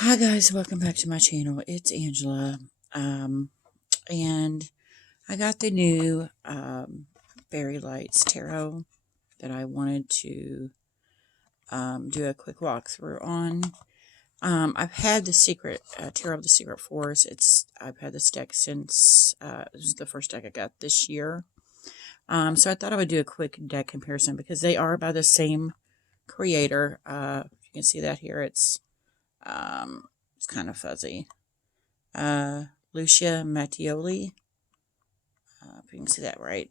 Hi guys, welcome back to my channel. It's Angela. And I got the new Fairy Lights Tarot that I wanted to do a quick walkthrough on. I've had the Secret Tarot of the Secret Forest. I've had this deck since this is the first deck I got this year. So I thought I would do a quick deck comparison because they are by the same creator. You can see that here. It's kind of fuzzy. Lucia Mattioli. If you can see that right.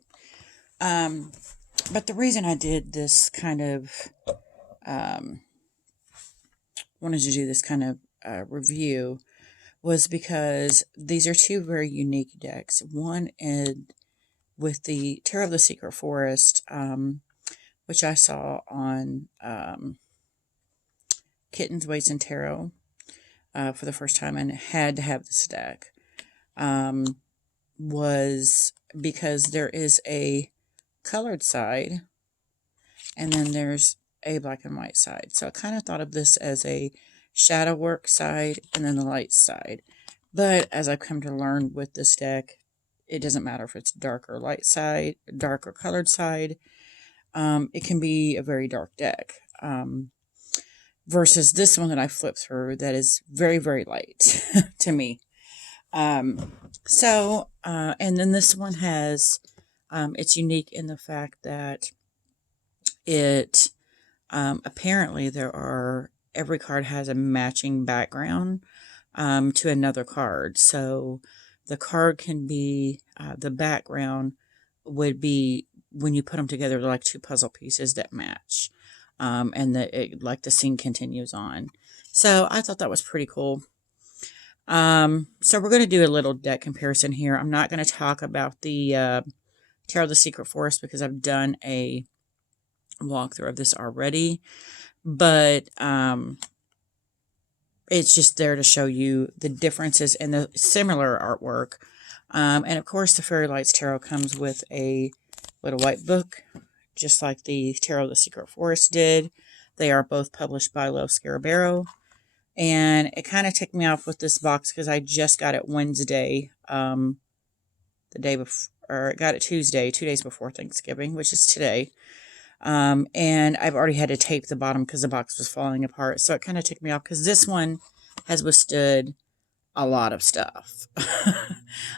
But the reason I did this kind of, um, wanted to do this kind of review was because these are two very unique decks. One is with the Tarot of the Secret Forest, which I saw on Kittens, Weights, and Tarot for the first time and had to have this deck. Was because there is a colored side and then there's a black and white side. So I kind of thought of this as a shadow work side and then the light side. But as I've come to learn with this deck, it doesn't matter if it's dark or light side, dark or colored side. It can be a very dark deck. Versus this one that I flipped through that is very, very light to me. And then this one has, it's unique in the fact that it, apparently every card has a matching background, to another card. So the card can be, the background would be, when you put them together, they're like two puzzle pieces that match. And like the scene continues on. So I thought that was pretty cool. So we're going to do a little deck comparison here. I'm not going to talk about the Tarot of the Secret Forest because I've done a walkthrough of this already, but it's just there to show you the differences in the similar artwork. And of course, the Fairy Lights Tarot comes with a little white book, just like the Tarot of the Secret Forest did. They are both published by Lo Scarabeo. And it kind of ticked me off with this box because I just got it Wednesday, the day before, or I got it Tuesday, 2 days before Thanksgiving, which is today. And I've already had to tape the bottom because the box was falling apart. So it kind of ticked me off because this one has withstood a lot of stuff.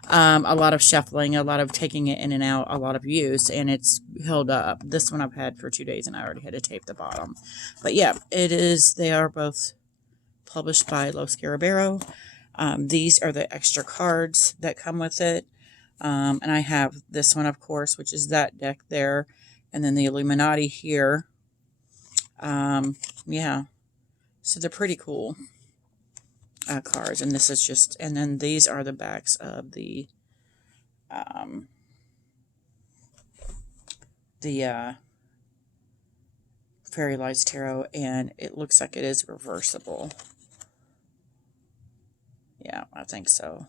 A lot of shuffling, a lot of taking it in and out, a lot of use, and it's held up. This one I've had for 2 days and I already had to tape the bottom. But yeah, they are both published by Lo Scarabeo. These are the extra cards that come with it. And I have this one, of course, which is that deck there. And then the Illuminati here. Yeah. So they're pretty cool cards. And this is just, and then these are the backs of the Fairy Lights Tarot. And it looks like it is reversible. Yeah, I think so.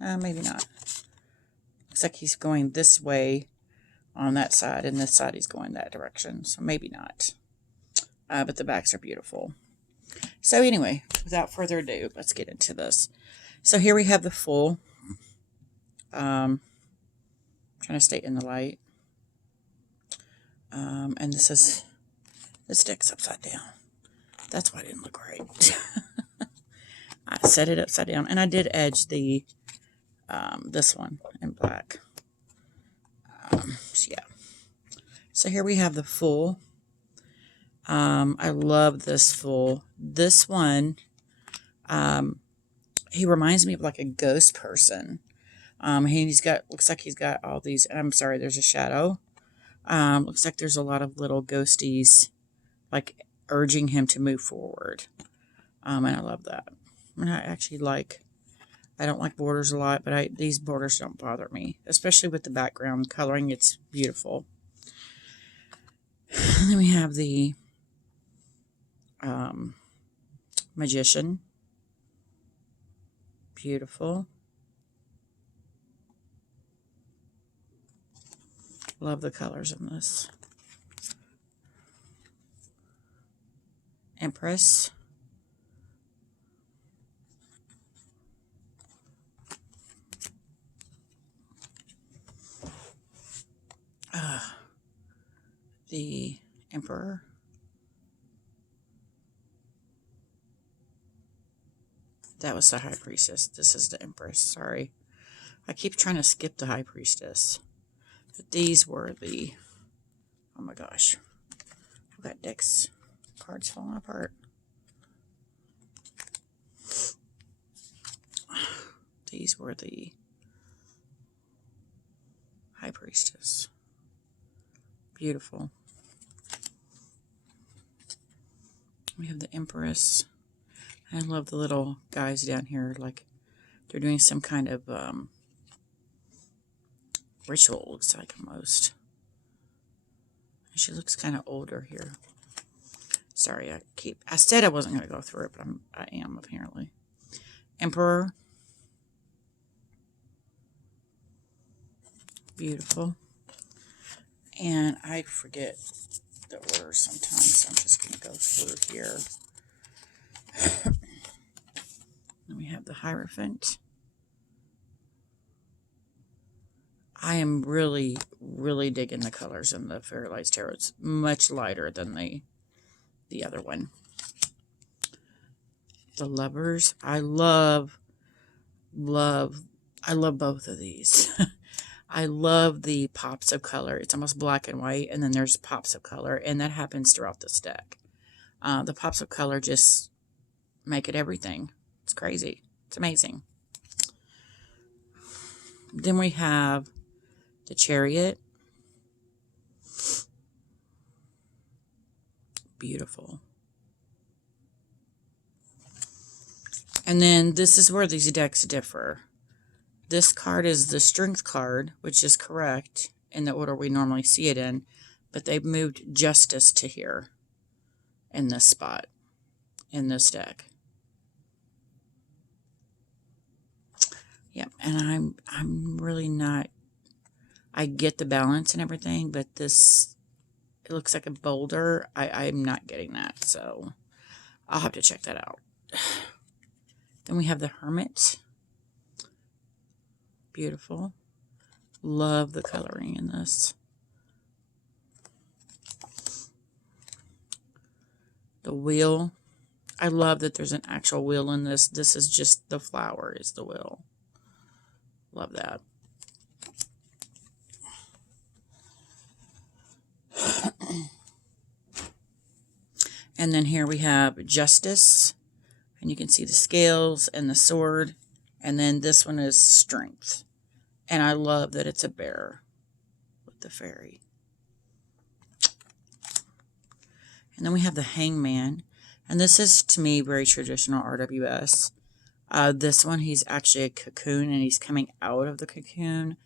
Maybe not. Looks like he's going this way on that side, and this side he's going that direction. So maybe not. But the backs are beautiful. So anyway, without further ado, let's get into this. So here we have the full. Trying to stay in the light. And this deck's upside down. That's why it didn't look right. I set it upside down, and I did edge the this one in black. So yeah. So here we have the full. I love this full. This one, he reminds me of like a ghost person. Looks like he's got all these, I'm sorry, there's a shadow. Looks like there's a lot of little ghosties, like urging him to move forward. And I love that. And I don't like borders a lot, but these borders don't bother me, especially with the background coloring. It's beautiful. And then we have the Magician. Beautiful. Love the colors in this. Empress. the Emperor. That was the High Priestess. This is the Empress. Sorry. I keep trying to skip the High Priestess. But these were the... Oh my gosh. I've got decks. Cards falling apart. These were the High Priestess. Beautiful. We have the Empress. I love the little guys down here, like they're doing some kind of ritual, looks like almost. She looks kind of older here. Sorry, I said I wasn't going to go through it, but I am apparently. Emperor. Beautiful. And I forget the order sometimes, so I'm just going to go through here. Then we have the Hierophant. I am really, really digging the colors in the Fairy Lights Tarot. It's much lighter than the other one. The Lovers. I love both of these. I love the pops of color. It's almost black and white, and then there's pops of color, and that happens throughout this deck. The pops of color just make it everything. It's crazy. It's amazing. Then we have the Chariot. Beautiful. And then this is where these decks differ. This card is the Strength card, which is correct in the order we normally see it in, but they've moved Justice to here in this spot in this deck. Yep, and I'm really not, I get the balance and everything, but this, it looks like a boulder. I'm not getting that, so I'll have to check that out. Then we have the Hermit. Beautiful. Love the coloring in this. The Wheel. I love that there's an actual wheel in this. This is just the flower is the wheel. Love that. And then here we have Justice. And you can see the scales and the sword. And then this one is Strength. And I love that it's a bear with the fairy. And then we have the Hangman. And this is, to me, very traditional RWS. This one, he's actually a cocoon, and he's coming out of the cocoon.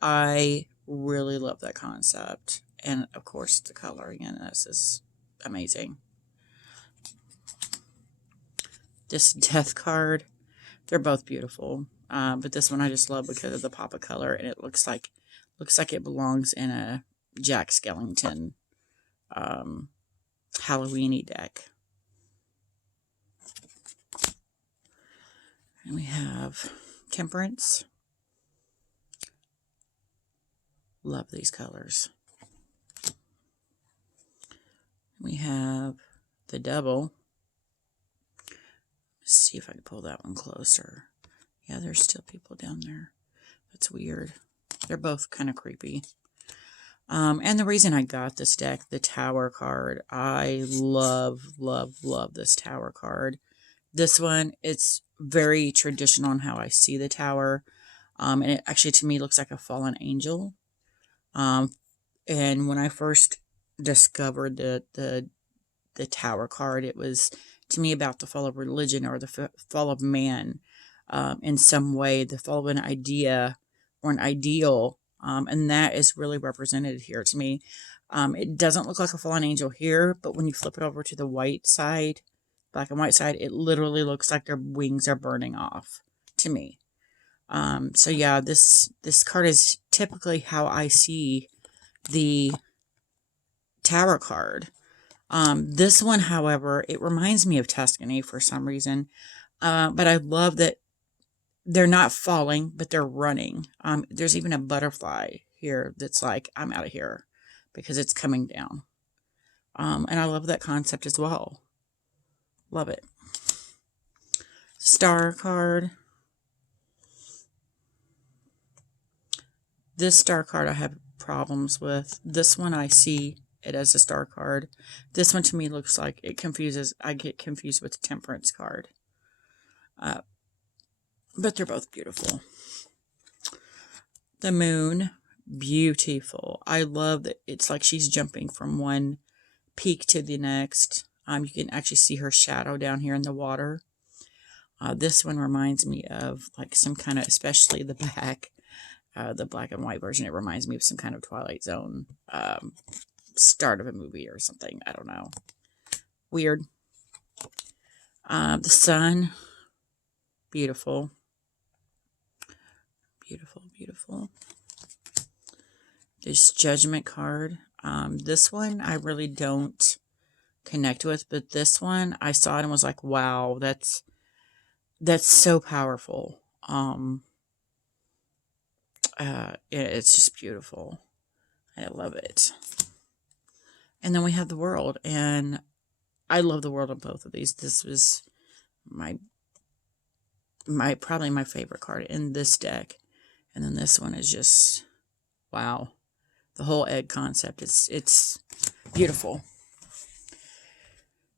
I really love that concept. And, of course, the coloring in this is amazing. This Death card, they're both beautiful. But this one I just love because of the pop of color, and it looks like it belongs in a Jack Skellington Halloween-y deck. And we have Temperance. Love these colors. We have the Devil. Let's see if I can pull that one closer. Yeah, there's still people down there. That's weird. They're both kind of creepy. And the reason I got this deck, the Tower card, I love, love, love this Tower card. This one, it's very traditional in how I see the Tower. And it actually, to me, looks like a fallen angel. And when I first discovered the Tower card, it was, to me, about the fall of religion or the fall of man in some way, the fall of an idea or an ideal. And that is really represented here to me. It doesn't look like a fallen angel here, but when you flip it over to the white side, black and white side, it literally looks like their wings are burning off to me. So yeah, this card is typically how I see the Tower card. This one, however, it reminds me of Tuscany for some reason. But I love that they're not falling, but they're running. There's even a butterfly here that's like, I'm out of here because it's coming down. And I love that concept as well. Love it. Star card. This star card I have problems with. This one I see it as a star card. This one to me looks like it confuses. I get confused with the Temperance card. But they're both beautiful. The moon, beautiful. I love that it's like she's jumping from one peak to the next. You can actually see her shadow down here in the water. This one reminds me of like some kind of, especially the back, the black and white version. It reminds me of some kind of Twilight Zone start of a movie or something. I don't know. Weird. The sun, beautiful. Beautiful, beautiful. This Judgment card. This one I really don't connect with, but this one I saw it and was like, wow, that's so powerful. It's just beautiful. I love it. And then we have the World, and I love the World of both of these. This was probably my favorite card in this deck. And then this one is just, wow. The whole egg concept, it's beautiful.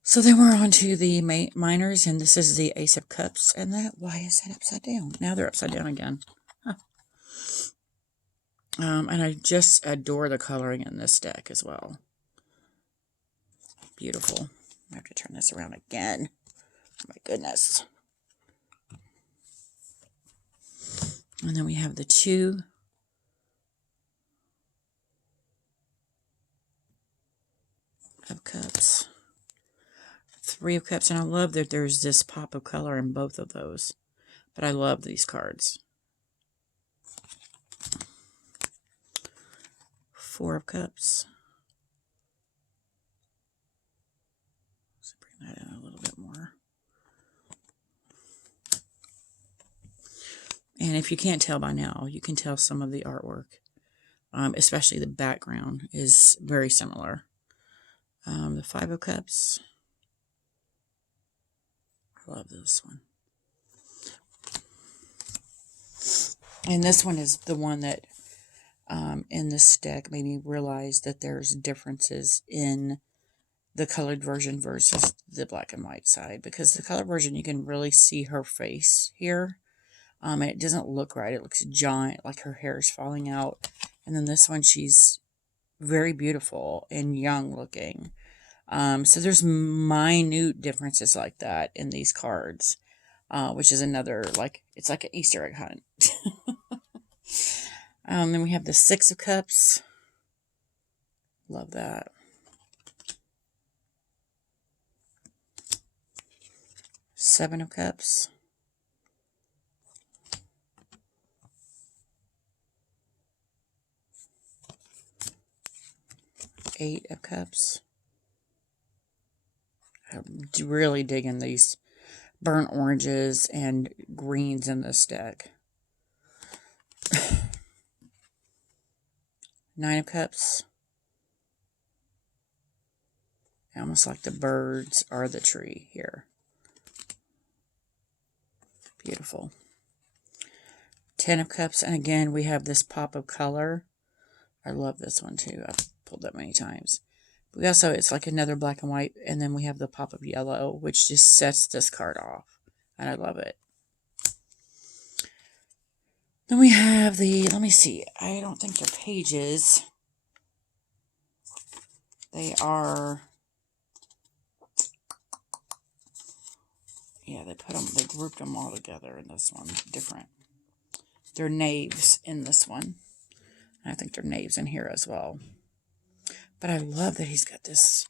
So then we're on to the minors, and this is the Ace of Cups. And why is that upside down? Now they're upside down again. Huh. And I just adore the coloring in this deck as well. Beautiful. I have to turn this around again. Oh my goodness. And then we have the 2 of Cups. 3 of Cups. And I love that there's this pop of color in both of those. But I love these cards. 4 of Cups. Let's bring that in a little bit more. And if you can't tell by now, you can tell some of the artwork, especially the background, is very similar. The 5 of Cups. I love this one. And this one is the one that in this deck made me realize that there's differences in the colored version versus the black and white side. Because the colored version, you can really see her face here. And it doesn't look right. It looks giant, like her hair is falling out. And then this one, she's very beautiful and young looking. So there's minute differences like that in these cards, which is another, like, it's like an Easter egg hunt. Then we have the 6 of Cups. Love that. 7 of Cups. 8 of Cups. I'm really digging these burnt oranges and greens in this deck. 9 of Cups. Almost like the birds are the tree here. Beautiful. 10 of Cups. And again, we have this pop of color. I love this one too. I've pulled that many times. We also, it's like another black and white. And then we have the pop of yellow, which just sets this card off. And I love it. Then we have the, let me see. I don't think they're pages. They are, yeah, they grouped them all together in this one. Different. They're knaves in this one. I think they're knaves in here as well. But I love that he's got this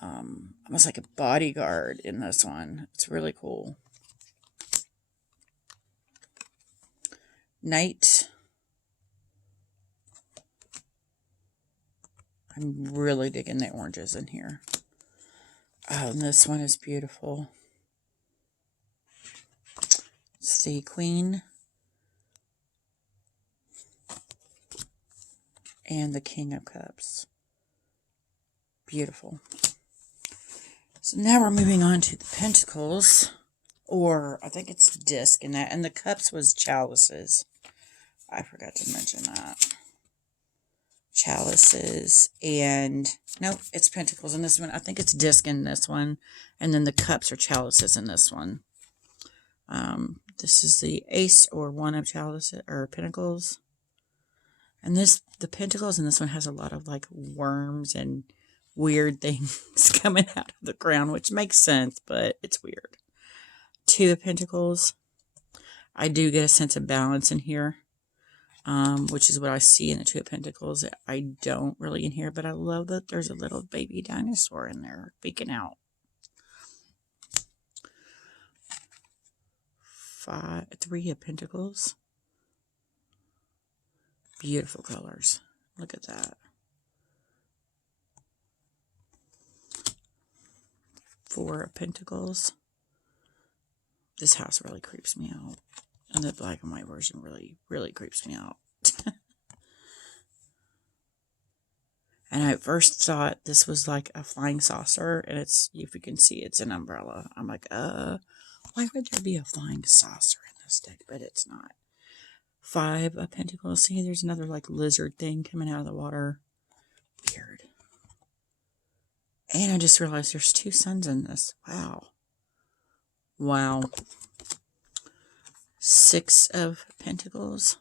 almost like a bodyguard in this one. It's really cool. Knight. I'm really digging the oranges in here. Oh, and this one is beautiful. See, Queen. And the King of Cups. Beautiful. So now we're moving on to the pentacles, or I think it's disc in that, and the cups was chalices. I forgot to mention that. Chalices, and nope, it's pentacles in this one. I think it's disc in this one, and then the cups are chalices in this one. This is the ace or one of chalices or pentacles, and the pentacles in this one has a lot of like worms and weird things coming out of the ground, which makes sense, but it's weird. Two of pentacles. I do get a sense of balance in here, which is what I see in the two of pentacles. I don't really in here, but I love that there's a little baby dinosaur in there peeking out. Three of pentacles. Beautiful colors. Look at that. Four of pentacles. This house really creeps me out. And the black and white version really creeps me out. And I first thought this was like a flying saucer, and it's, if you can see, it's an umbrella. I'm like, why would there be a flying saucer in this deck? But it's not. Five of pentacles. See, there's another like lizard thing coming out of the water. Weird. And I just realized there's two suns in this. Wow. Wow. Six of pentacles.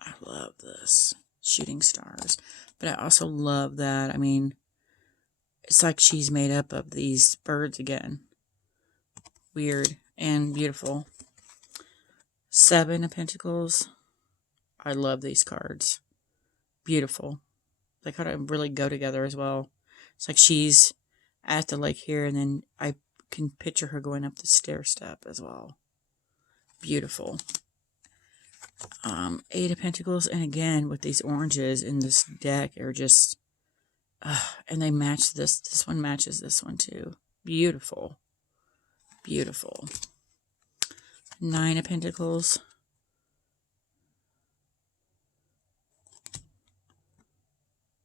I love this. Shooting stars. But I also love that, I mean, it's like she's made up of these birds again. Weird and beautiful. Seven of pentacles. I love these cards. Beautiful. They kind of really go together as well. It's like she's at the lake here, and then I can picture her going up the stair step as well. Beautiful. Eight of pentacles, and again with these oranges in this deck are just and they match this one matches this one too. Beautiful. Beautiful. Nine of pentacles.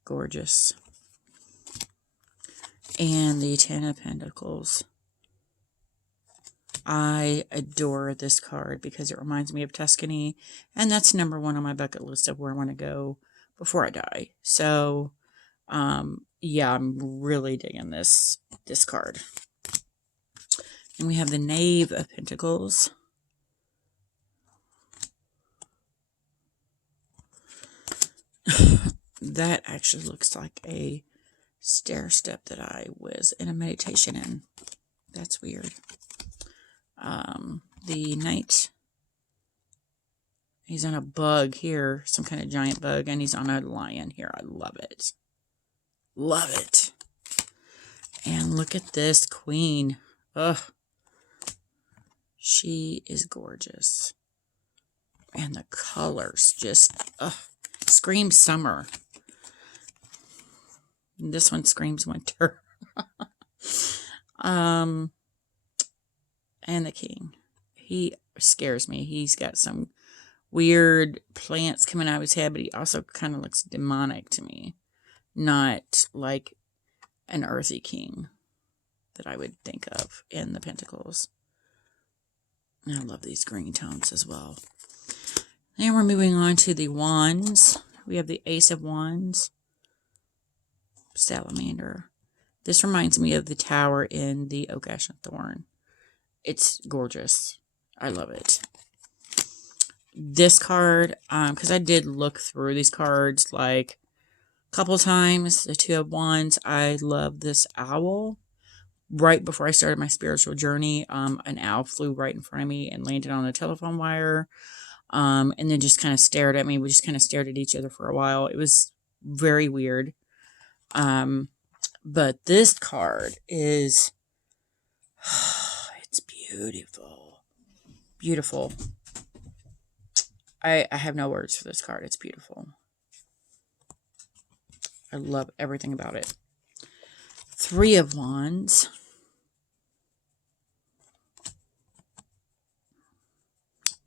Gorgeous. And the Ten of Pentacles. I adore this card because it reminds me of Tuscany, and that's number one on my bucket list of where I want to go before I die. So, yeah, I'm really digging this card. And we have the Knave of Pentacles. That actually looks like a stair step that I was in a meditation in. That's weird. The Knight, he's on a bug here, some kind of giant bug, and he's on a lion here. I love it. Love it. And look at this queen. Ugh. She is gorgeous. And the colors just, scream summer. And this one screams winter. And the king. He scares me. He's got some weird plants coming out of his head, but he also kind of looks demonic to me. Not like an earthy king that I would think of in the Pentacles. And I love these green tones as well. And we're moving on to the Wands. We have the Ace of Wands. Salamander. This reminds me of the tower in the Oak, Ash, and Thorn. It's gorgeous. I love it. This card, because I did look through these cards like a couple times. The Two of Wands. I love this owl. Right before I started my spiritual journey, an owl flew right in front of me and landed on a telephone wire. And then just kind of stared at me. We just kind of stared at each other for a while. It was very weird. But this card is, it's beautiful. Beautiful. I have no words for this card. It's beautiful. I love everything about it. Three of Wands.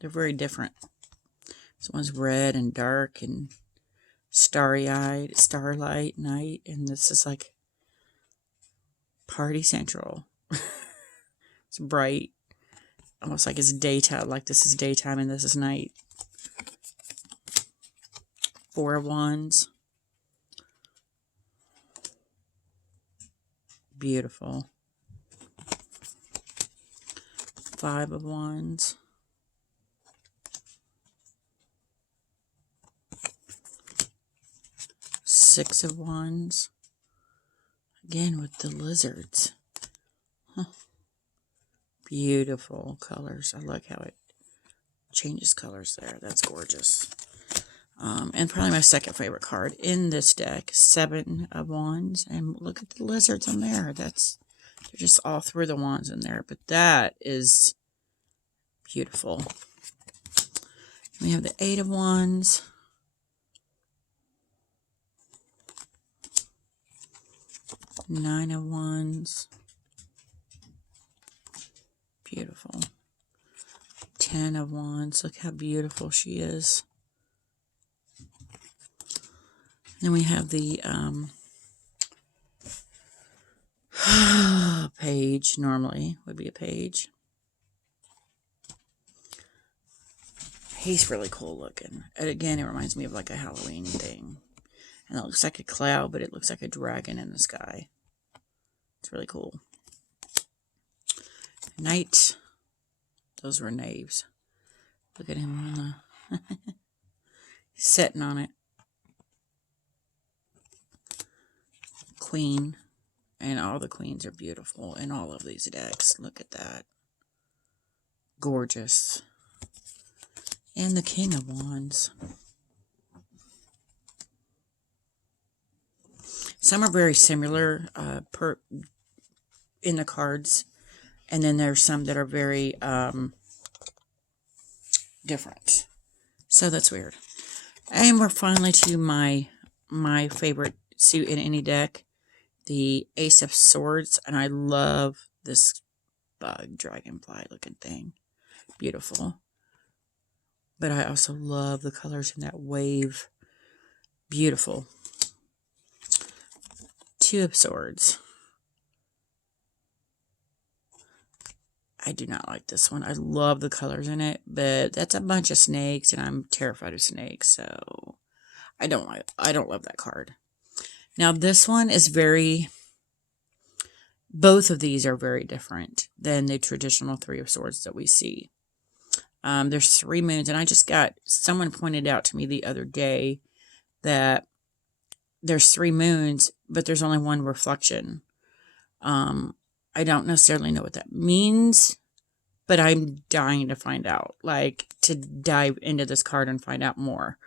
They're very different. This one's red and dark and Starry-eyed, Starlight Night, and this is like Party Central. It's bright, almost like it's daytime, like this is daytime and this is night. Four of Wands. Beautiful. Five of Wands. Six of Wands. Again with the lizards. Huh. Beautiful colors. I like how it changes colors there. That's gorgeous. And probably my second favorite card in this deck, Seven of Wands. And look at the lizards on there. They're just all through the wands in there. But that is beautiful. We have the Eight of Wands. Nine of Wands. Beautiful. 10 of Wands. Look how beautiful she is. Then we have the page. Normally would be a page. He's really cool looking. And again, it reminds me of like a Halloween thing. And it looks like a cloud, but it looks like a dragon in the sky. It's really cool. Knight. Those were knaves. Look at him on the sitting on it. Queen. And all the queens are beautiful in all of these decks. Look at that. Gorgeous. And the King of Wands. Some are very similar in the cards. And then there's some that are very different. So that's weird. And we're finally to my favorite suit in any deck. The Ace of Swords. And I love this bug, dragonfly looking thing. Beautiful. But I also love the colors in that wave. Beautiful. Two of Swords. I do not like this one. I love the colors in it, but that's a bunch of snakes, and I'm terrified of snakes, so I don't love that card. Now this one is both of these are very different than the traditional Three of Swords that we see. There's 3 moons, and I just got, someone pointed out to me the other day that there's 3 moons, but there's only one reflection. I don't necessarily know what that means, but I'm dying to find out, like to dive into this card and find out more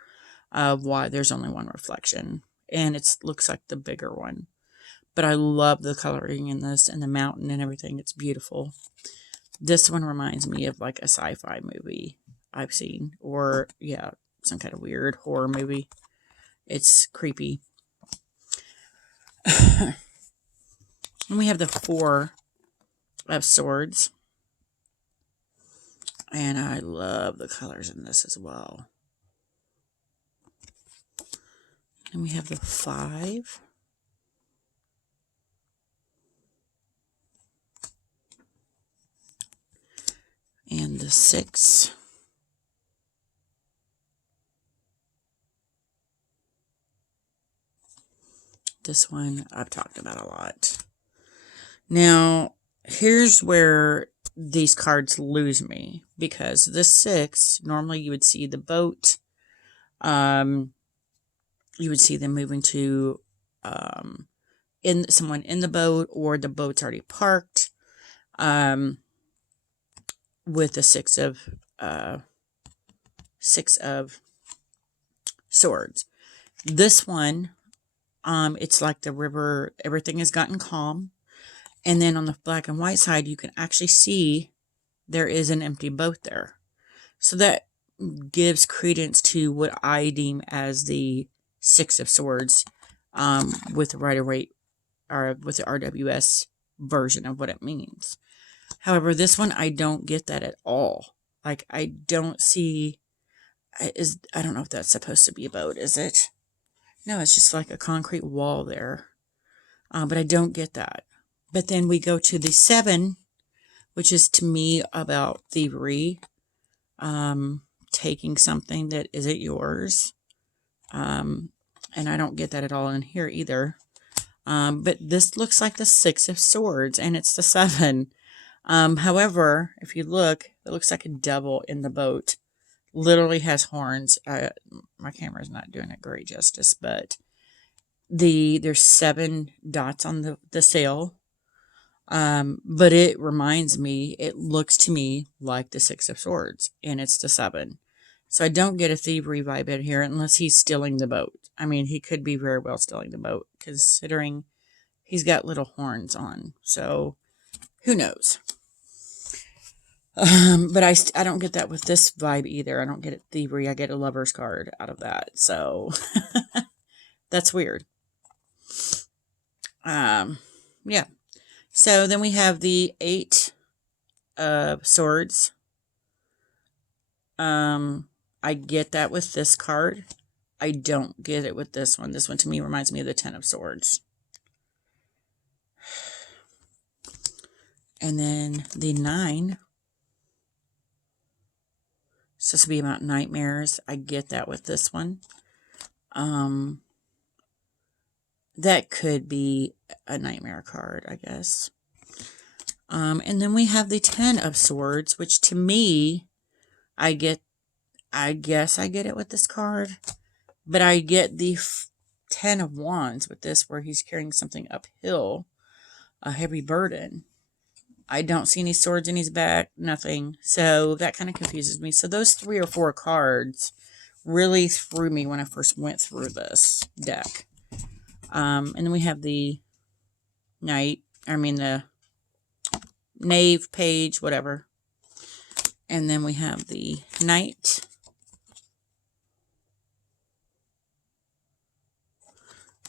of why there's only one reflection. And it looks like the bigger one. But I love the coloring in this and the mountain and everything. It's beautiful. This one reminds me of like a sci-fi movie I've seen. Or, yeah, some kind of weird horror movie. It's creepy. And we have the Four of Swords. And I love the colors in this as well. And we have the 5. And the 6. This one I've talked about a lot. Now, here's where these cards lose me. Because the 6, normally you would see the boat. You would see them moving to someone in the boat, or the boat's already parked. With the 6 of Swords. This one, it's like the river, everything has gotten calm. And then on the black and white side, you can actually see there is an empty boat there. So that gives credence to what I deem as the 6 of Swords, with the Rider-Waite, or with the RWS version of what it means. However, this one, I don't get that at all. Like, I don't see, I don't know if that's supposed to be a boat, is it? No, it's just like a concrete wall there. But I don't get that. But then we go to the 7, which is to me about thievery. Taking something that isn't yours. And I don't get that at all in here either. But this looks like the 6 of Swords, and it's the 7. However, if you look, it looks like a devil in the boat. Literally has horns. My camera's not doing it great justice, but there's 7 dots on the sail. But it reminds me, it looks to me like the 6 of Swords, and it's the 7. So I don't get a thievery vibe in here unless he's stealing the boat. I mean, he could be very well stealing the boat, considering he's got little horns on. So who knows? But I don't get that with this vibe either. I don't get it thievery. I get a lover's card out of that. So that's weird. Yeah. So then we have the 8 of Swords. I get that with this card. I don't get it with this one. This one to me reminds me of the 10 of Swords. And then the 9. It's supposed to be about nightmares. I get that with this one. That could be a nightmare card, I guess. And then we have the 10 of Swords, which to me, I guess I get it with this card. But I get the 10 of Wands with this, where he's carrying something uphill, a heavy burden. I don't see any swords in his back, nothing. So that kind of confuses me. So those 3 or 4 cards really threw me when I first went through this deck. And then we have the the knave, page, whatever. And then we have the knight.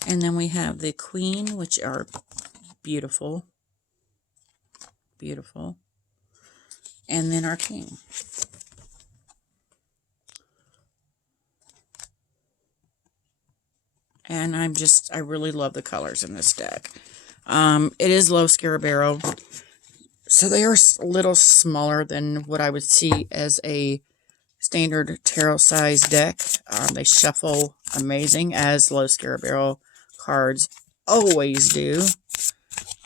And then we have the queen, which are beautiful. Beautiful. And then our king. And I really love the colors in this deck. It is low Scarabaro. So they are a little smaller than what I would see as a standard tarot size deck. They shuffle amazing, as low Scarabaro cards always do.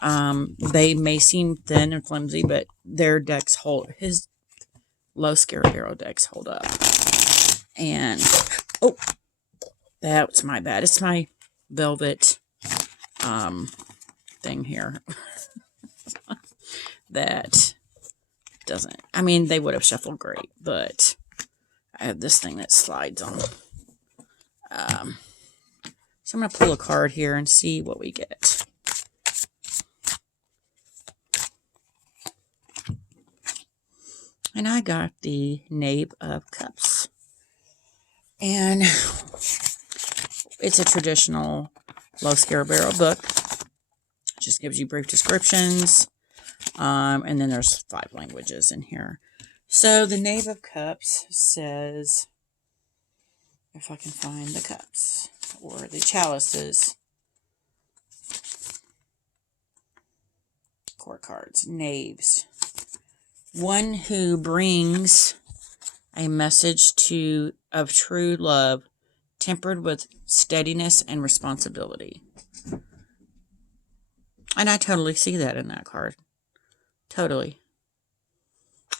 They may seem thin and flimsy, but their decks his low Scarabaro decks hold up. And, oh, that's my bad. It's my velvet, thing here. That doesn't, I mean, they would have shuffled great, but I have this thing that slides on. So I'm going to pull a card here and see what we get. And I got the Knave of Cups. And it's a traditional low Scarabaro book. It just gives you brief descriptions. And then there's 5 languages in here. So the Knave of Cups says, if I can find the cups or the chalices. Court cards, knaves. One who brings a message of true love, tempered with steadiness and responsibility. And I totally see that in that card. Totally.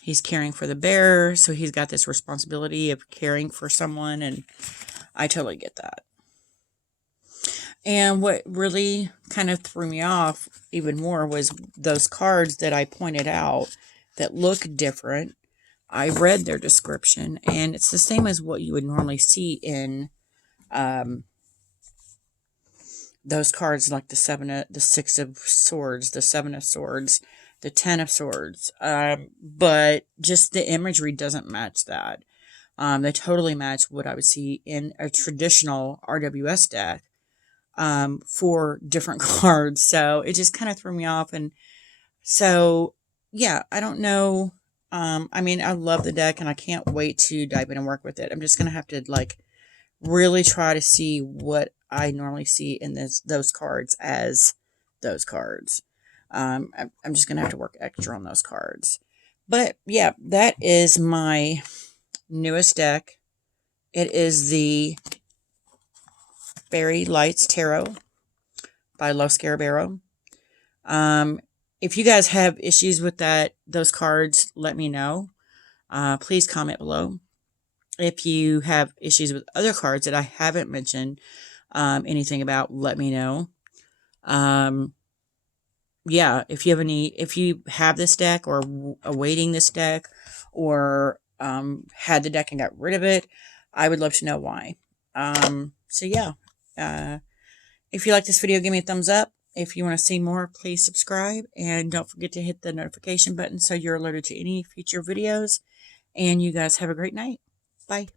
He's caring for the bearer, so he's got this responsibility of caring for someone, and I totally get that. And what really kind of threw me off even more was those cards that I pointed out that look different. I read their description, and it's the same as what you would normally see in those cards, like the 6 of Swords, the 7 of Swords, the 10 of Swords. But just the imagery doesn't match that. They totally match what I would see in a traditional RWS deck for different cards. So it just kind of threw me off. And so, yeah, I don't know. I mean, I love the deck, and I can't wait to dive in and work with it. I'm just going to have to, really try to see what I normally see in those cards as those cards. I'm just going to have to work extra on those cards. But yeah, that is my newest deck. It is the Fairy Lights Tarot by Los Scarabero. If you guys have issues with those cards, let me know. Please comment below. If you have issues with other cards that I haven't mentioned anything about, let me know. Yeah, if you have this deck or awaiting this deck, or had the deck and got rid of it, I would love to know why. So yeah, if you like this video, give me a thumbs up. If you want to see more, please subscribe, and don't forget to hit the notification button so you're alerted to any future videos. And you guys have a great night. Bye.